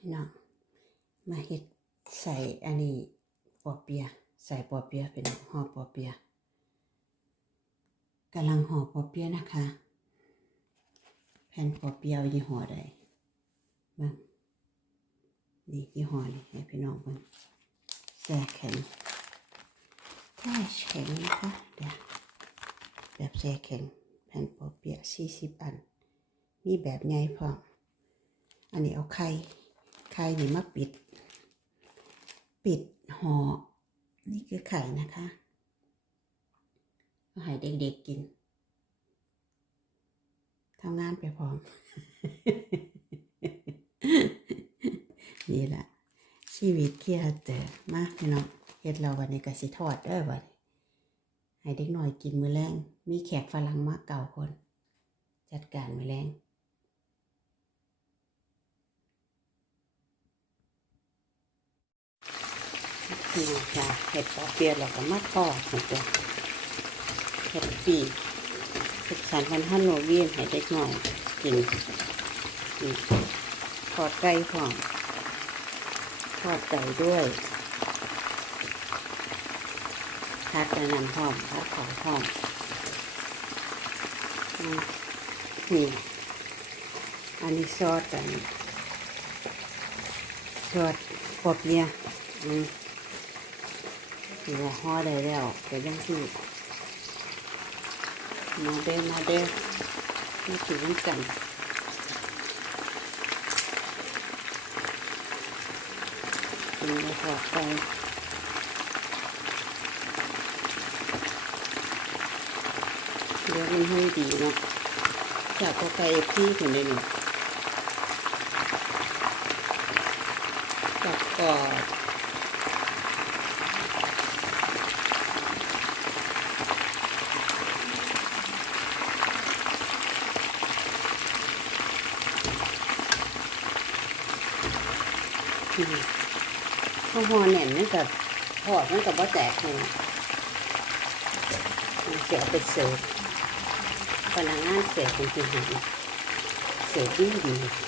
พี่น้องมาเฮ็ดใส่อันนี้ปอเปียะใส่ปอเปียะพี่น้องห่อปอเปียะกำลังห่อปอเปียะนะคะ แผ่นปอเปียะยี่ห้อใดบ้างนี่ยี่ห้อนี้ให้พี่น้องเบิ่งแช่แข็งแช่แข็งนะคะเดี๋ยวแบบแช่แข็งแผ่นปอเปียะสี่สิบอัน มีแบบใหญ่พร้อมอันนี้เอาไข่ ข่นี่มาปิด ปิดห่อนี่คือไข่นะคะเอาให้เด็กๆกินทำงานไปพร้อม นี่แหละชีวิตเครียดแต่มาพี่น้องเฮ็ดเราวันนี้ก็สิทอดเด้อบันให้เด็กหน้อยกินมื้อแรงมีแขกฝรั่งมาเก่าคน จัดการมื้อแรง นี่จ้ะเห็ดปอเปียะแล้วก็มาทอดนะจ๊ะเห็ดปีกเห็ดสันพันธ์ฮันโนเวียนให้เด็กหน่อยกินนี่ทอดไก่พร้อมทอดไก่ด้วยทัดอันนั้นพร้อมทัดของพร้อมนี่อันนี้ซอสอันนี้ซอสปอเปียะอืม ถือว่าห่อได้แล้วก็ยังสิมาเด้มาเด้อมาถือกันกินได้พอไปเดี๋ยวมันให้ดีนะจากก็ไปที่คนได้หนึ่งกับกอ ดข้าวหอแหน่นมันกับทอดมันกับว่าแตกเลยเสียไปเสิร์ฟพนักงานเสิร์ฟเป็นที่หันเสิร์ฟดีดี